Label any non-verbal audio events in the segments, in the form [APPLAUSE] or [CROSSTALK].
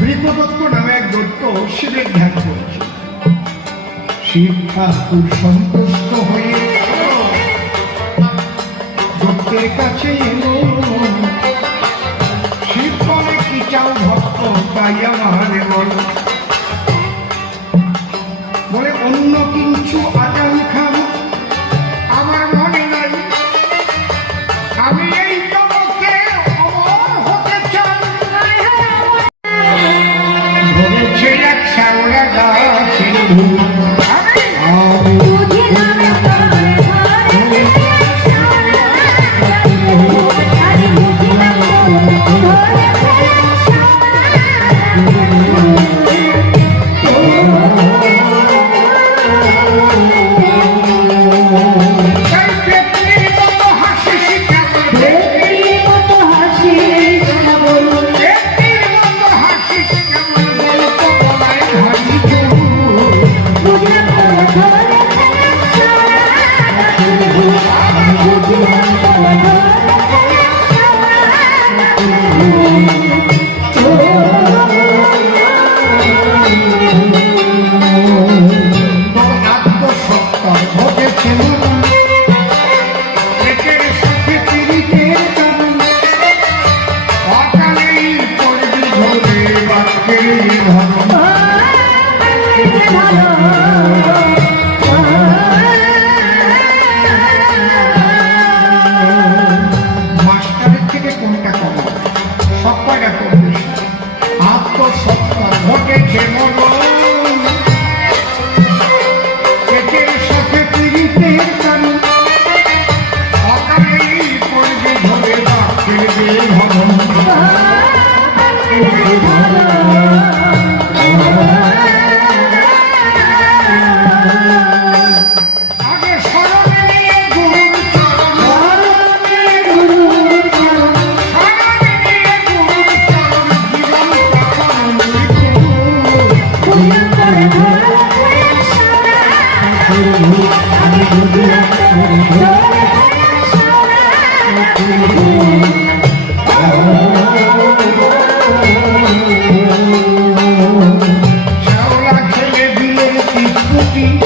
বৃকদত্ত নামে এক দত্ত শিবের ধ্যান করেছে। শিব ঠাকুর সন্তুষ্ট হয়ে দত্তের কাছে এলো। que mono You.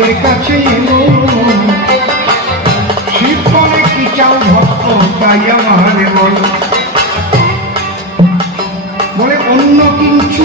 দত্তের কাছে শিব কি চাও ভক্ত তাই আমার মন বলে অন্য কিছু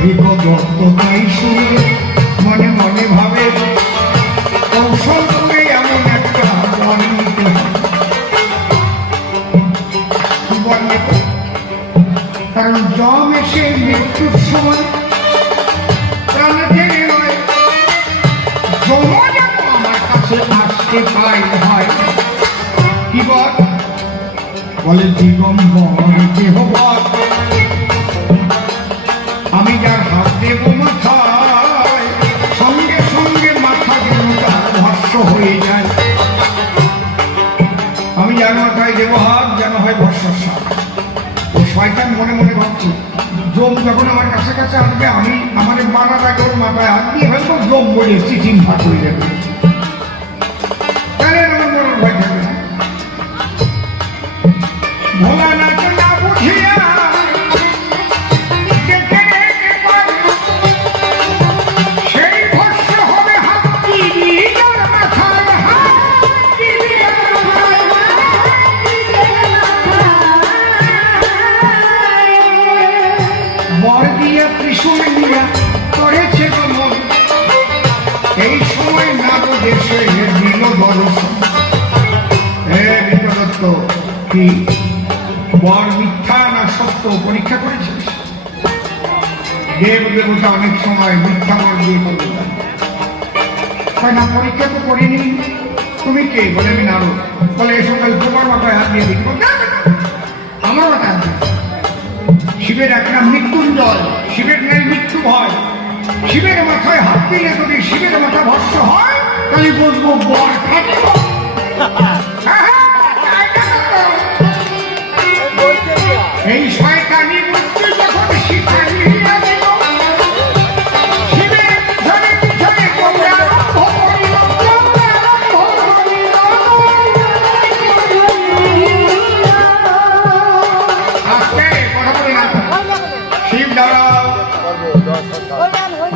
দত্ত তাই শুনে মনে এসে মৃত্যুর সময় প্রাণ টেনে নয় জম যেন আমার কাছে আসতে পাই হয় কি বল বল আমি যেন তাই হাত যেন হয় বর্ষার সাপ ও শয়তান মনে মনে ভাবছে জম যখন আমার কাছে কাছে আসবে, আমি, আমাদের মাথাটাকে ওর মাথায় হাত দিয়ে হয়তো জম বলে চিঠিম ভাত হয়ে যাবে বর মিথ্যা না সত্য পরীক্ষা করেছিস? দেব দেবতা অনেক সময় মিথ্যা বর দিয়ে পারে। না পরীক্ষা তো করিনি। তুমি কে? বলে আমি নারদ। বলে এসব তোমার মাথায় হাত দিয়ে না, আমার মাথায় হাত। শিবের একটা মৃত্যুঞ্জয় শিবের নেই মৃত্যু ভয়। শিবের মাথায় হাত দিলে যদি শিবের মাথা ভস্য হয় তাহলে বলব বর থাকিব [LAUGHS] এই শয়তানি মূর্তি যখন শিকারি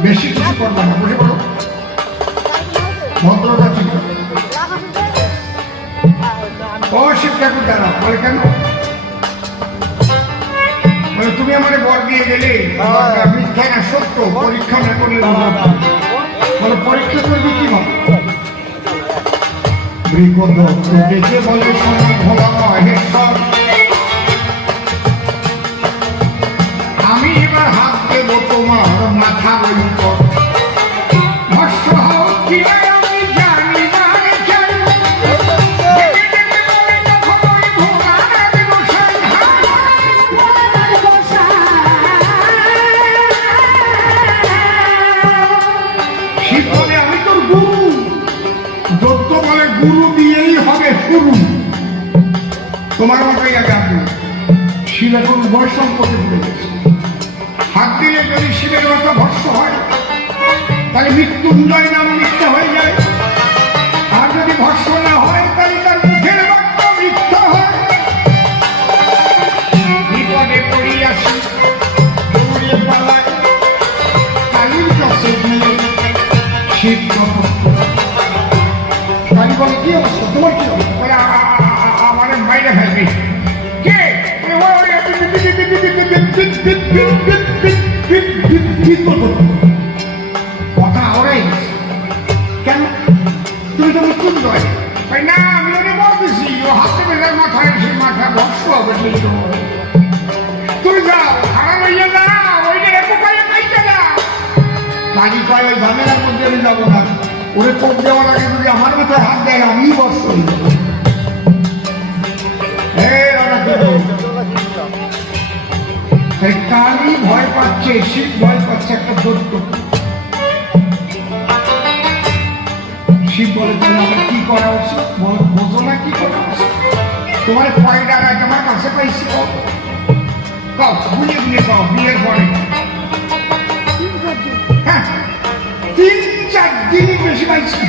বেশি কিছু করব না বুঝে বলো ভদ্রতা ও শিক্ষা দাঁড়া বলে কেন? বলে আমাকে বর দিয়ে গেলে মিথ্যা না সত্য পরীক্ষা না করলে। বলে পরীক্ষা করবি কি দেখে বলে ভোলা মহেশ্বর আমি এবার হাত দেব তোমার মাথা ভস্য হও কিনা? তোমার মতোই আগে আসবে শিব এখন বৈষম সম্পর্কে ভুলে গেছে। হাত দিলে যদি শিবের মতো ভস্য হয়, তাহলে মৃত্যুঞ্জয় নাম লিখতে হয়ে যায়। আর যদি ভস্য না হয়, তাহলে বলব? কথা ওরাই কেন? তুমি তো মৃত্যুর জয় না আমি ওরে বলতেছি ও হাতে এই কালী ভয় পাচ্ছে শিব ভয় পাচ্ছে একটা দৈত্য শিব বলে তাহলে কি করা উচিত? বোঝো না কি করা উচিত? তোমার কয়টা আগে আমার কাছে পাইছি? কও বুঝে বুঝে কও, বিয়ের পরে। হ্যাঁ তিন চার দিনই বেশি পাইছি।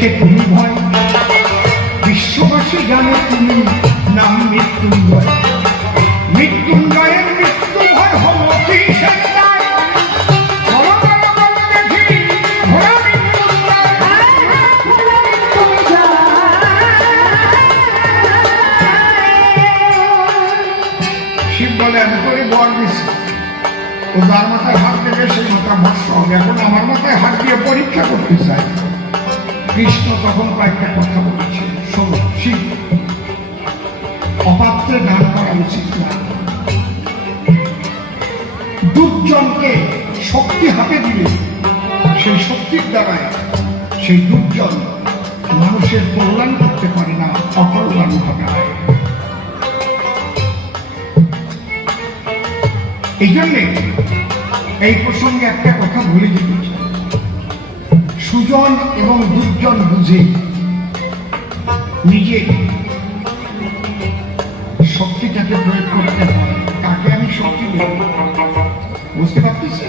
দেখে তুমি ভয়। বিশ্ববাসী জানে তুমি নাম মৃত্যুঞ্জয়। মৃত্যুঞ্জয়ের মৃত্যু ভয় হল কি সেটাই বলো, আমি করে বর দিছি। ও যার মাথায় হাত দেবে, সেই মাথা ভস্য এখন আমার মাথায় হাত দিয়ে পরীক্ষা করতে চাই। কৃষ্ণ তখন কয়েকটা কথা বলেছে। শোনো শিব অপাত্রে দান করা উচিত না। দুর্জনকে শক্তি হাতে দিলে সেই শক্তির দ্বারায় সেই দুর্জন মানুষের কল্যাণ করতে পারে না, অকল্যাণ ঘটায় এই জন্যে এই প্রসঙ্গে একটা কথা ভুলে যেতে। সুজন এবং দুর্জন বুঝে। নিজে শক্তিটাকে প্রয়োগ করতে হয়। তাকে আমি শক্তি বুঝতে পারতেছি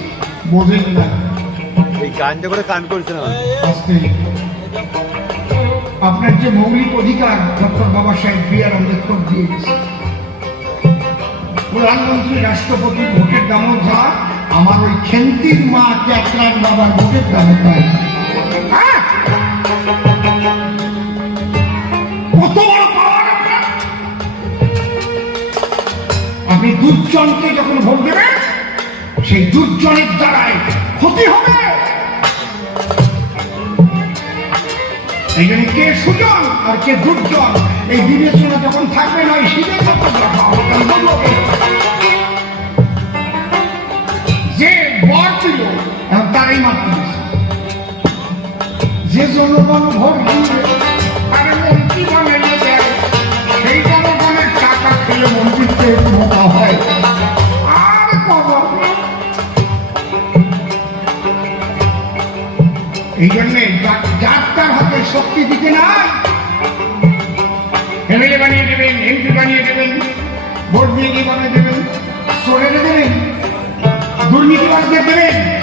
বোঝেন না। এই গানটা করে কান করছে না। আস্তে। আপনার যে মৌলিক অধিকার ডক্টর বাবা সাহেব বি আর আম্বেদকর দিয়ে গেছে। প্রধানমন্ত্রী রাষ্ট্রপতি ভোটের দামও যা আমার ওই খেন্তির মা ক্যাতরার বাবার ভোটের দামও তাই। আপনি দুর্জনকে যখন ভোট দেবেন সেই দুর্জনের দ্বারাই ক্ষতি হবে এখানে কে সুজন আর কে দুর্জন, এই বিবেচনা যখন থাকবে না কে? যে বর ছিল তারই দিছে। এই জন্যে যার তার হাতে শক্তি দিতে নাই এমএলএ বানিয়ে দেবেন, এমপি বানিয়ে দেবেন, ভোট দিয়ে বানিয়ে দেবেন চোরের দেবেন, দুর্নীতিবাজদের দেবেন।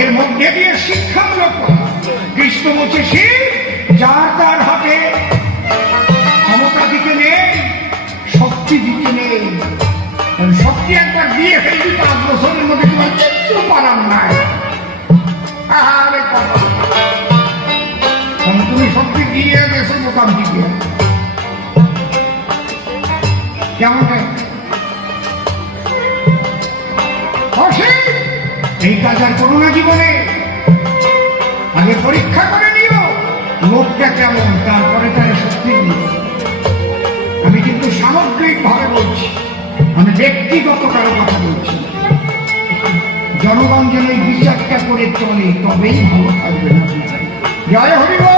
এর মধ্যে দিয়ে শিক্ষামূলক কৃষ্ণ বলছে শিব যার তার হাতে দিতে নেই শক্তি দিতে নেই। শক্তি একবার দিয়ে ফেলবি পাঁচ বছরের মধ্যে তোমার কিচ্ছু পারার নাই। তুমি শক্তি দিয়ে এসে মোকাম দিকে কেমন এই কাজ আর করো না জীবনে। আগে পরীক্ষা করে নিও, লোকটা কেমন, তারপরে তার ভাবে বলছি। আমি ব্যক্তিগত কারও কথা বলছি। জনগণ যেন এই বিচারটা করে চলে, তবেই ভালো থাকবে জয় হরিবল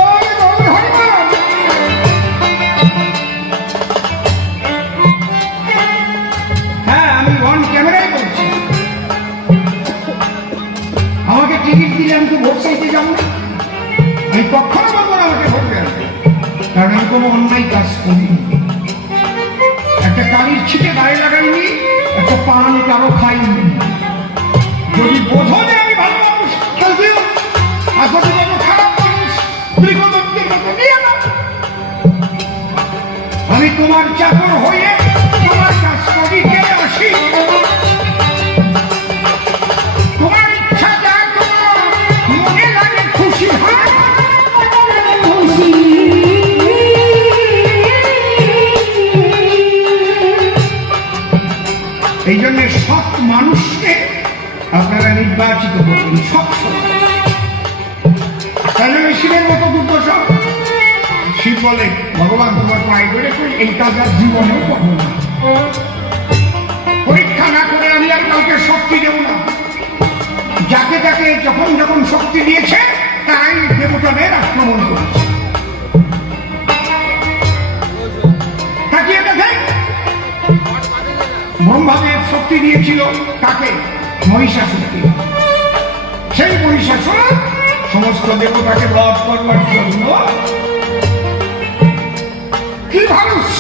হ্যাঁ আমি কখনো বলব আমাকে ভোট দেওয়ার কারণ আমি কোনো অন্যায় কাজ করিনি। পান কারও খাইনি? যদি বোঝো যে আমি ভালো মানুষ আর যদি কোনো খারাপ মানুষ মৃগদত্তের মতো আমি তোমার চাকর হয়ে এই কাজ পরীক্ষা না করে আমি আর কাউকে শক্তি দেব না। যাকে যাকে যখন যখন শক্তি দিয়েছে তাই দেবতাদের আক্রমণ করেছে। ব্রহ্মাদেব শক্তি দিয়েছিল কাকে? মহিষাসুরকে। সেই মহিষাসুর সমস্ত দেবতাকে বধ করবার জন্য কীভাবে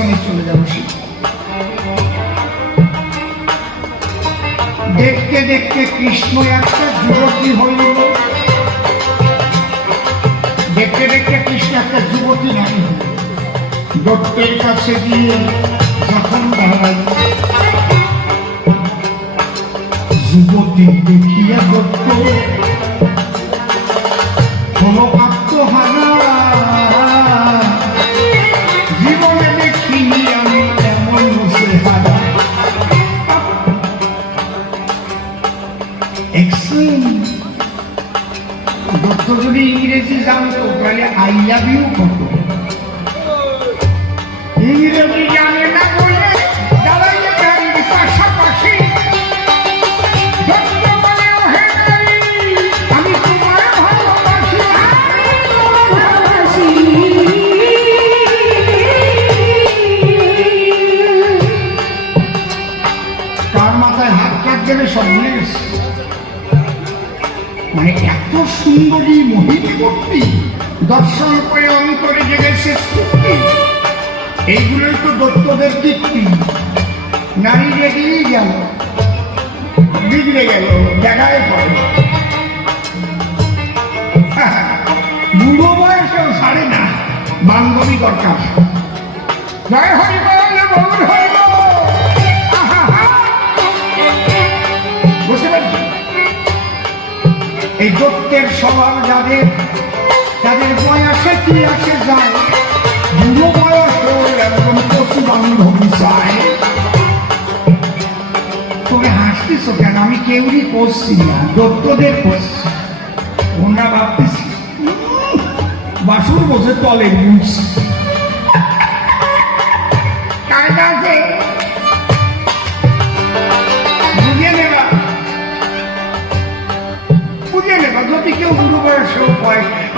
পিছনে চলে যাও শিব দেখতে দেখতে কৃষ্ণ একটা যুবতী হইল দেখতে দেখতে কৃষ্ণ একটা যুবতী নারী হইল দত্তের কাছে গিয়ে যখন দাঁড়াই যুবতী দেখিয়া দত্ত, কোনো লাভ ইউ কত ইংরেজি জানে না বলে পাশাপাশি? দত্ত বলে, "ও হে নারী, আমি তোমার ভালোবাসি। কার মাথায় হাত কাট দেবে মানে এত সুন্দরী মোহিনী মূর্তি দর্শন করে অন্তরে জেগেছে স্ফূর্তি এইগুলোই তো দত্তদের কীর্তি। নারী রেগেই গেল বিগড়ে গেল, জায়গায় পড়ে। বুড়ো বয়সেও ছাড়ে না বান্ধবী দরকার। জয় হরি বল হরি এই দত্তের স্বভাব যাদের তাদের বয়সে কি আসে যায়? বুড়ো বয়সেও একদম পশু চায় তোকে হাসতিস কেন? আমি কেউই করছি না দত্তদের করছি ওনারা ভাবতেছি "উম, বাসুর বসে তলে বুঝছি। যদি কেউ বুড়ো বয়সেও হয়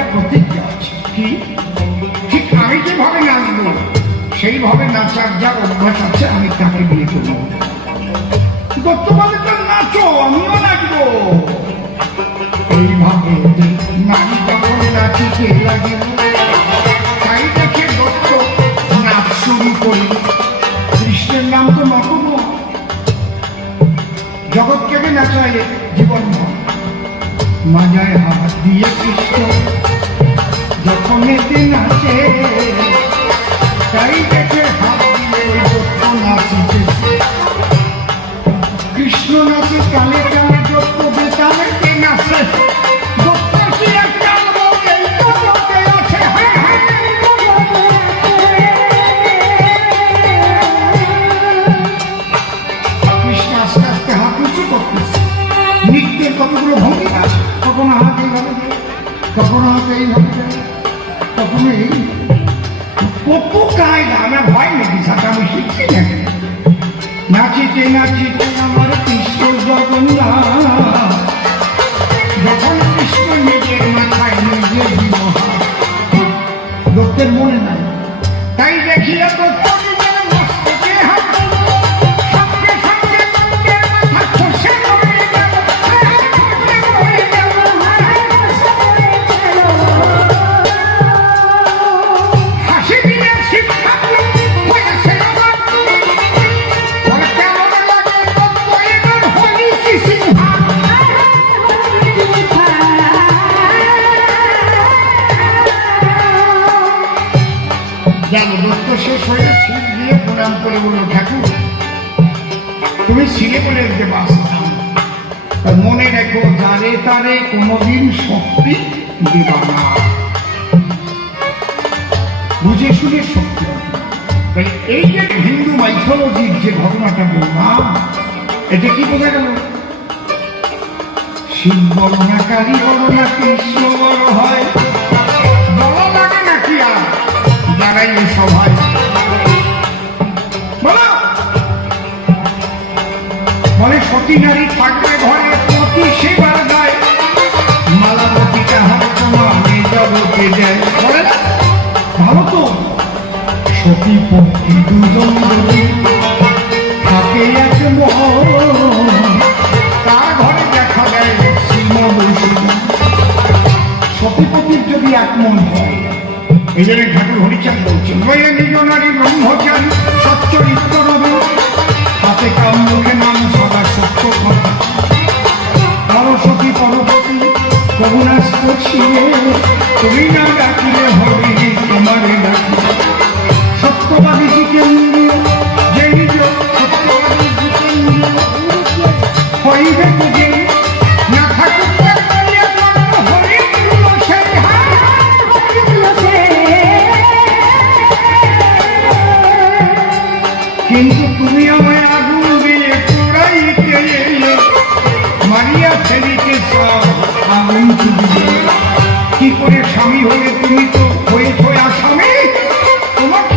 একটা প্রতিজ্ঞা আছে কি ঠিক আমি যেভাবে নাচবো সেইভাবে নাচার যার অভ্যাস আছে আমি তাকে বিয়ে করব তো নাচো আমিও নাচবো এইভাবে নারী তাই দেখে দত্ত নাচ শুরু করি কৃষ্ণের নাম তো জগৎকে নাচায় জীবন মাজায় হাত দিয়ে কৃষ্ণ এতে নাচে। নাচিতে নাচিতে আমার কৃষ্ণ জগন্নাথ। ছিলে বলে যে মনে রেখো যারে তারে কোনোদিন শক্তি দেবা না। বুঝে শুনে শক্তি। এই যে হিন্দু মাইথোলজির যে ঘটনাটা বললাম, এটা কি বোঝা গেল? শিব বড় না না কৃষ্ণ হয়। বড় লাগে নাকি আর? দাঁড়াই সভায়। বলে সতী নারী থাকবে ঘরে প্রতি সেবার গায়। মালাবতী কাহার তোমার জগতে যায় বলে? ভালো তো। সতী পক্ষী দুজন থাকে এক তার ঘরে দেখা দেয় সিংহ সতীপতির যদি এক মন হয়, এই জন্য ঠাকুর হরিচাঁদ বলছেন নিজ নারী ব্রহ্মচারী, সচ্চরিত্র রবি। হাতে কাম মুখে নাম সরস্বতী পরবতী করুণাস্ত ছিলে তুমি না ডাকিলে হরি তোমারে ডাকি সত্যবাদী জিতেন্দ্রিয় যে নিজ সত্যবাদী জিতেন্দ্রিয় হইবে কি করে স্বামী হয়ে তুমি তো হয়েছ আসামি? তোমাকে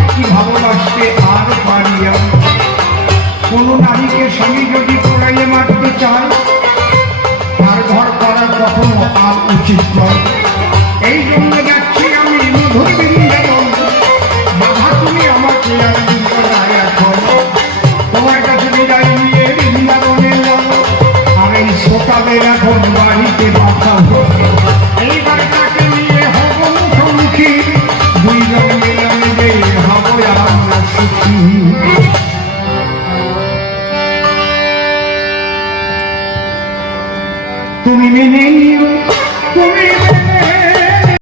এই জন্য যাচ্ছি এখন বাড়িতে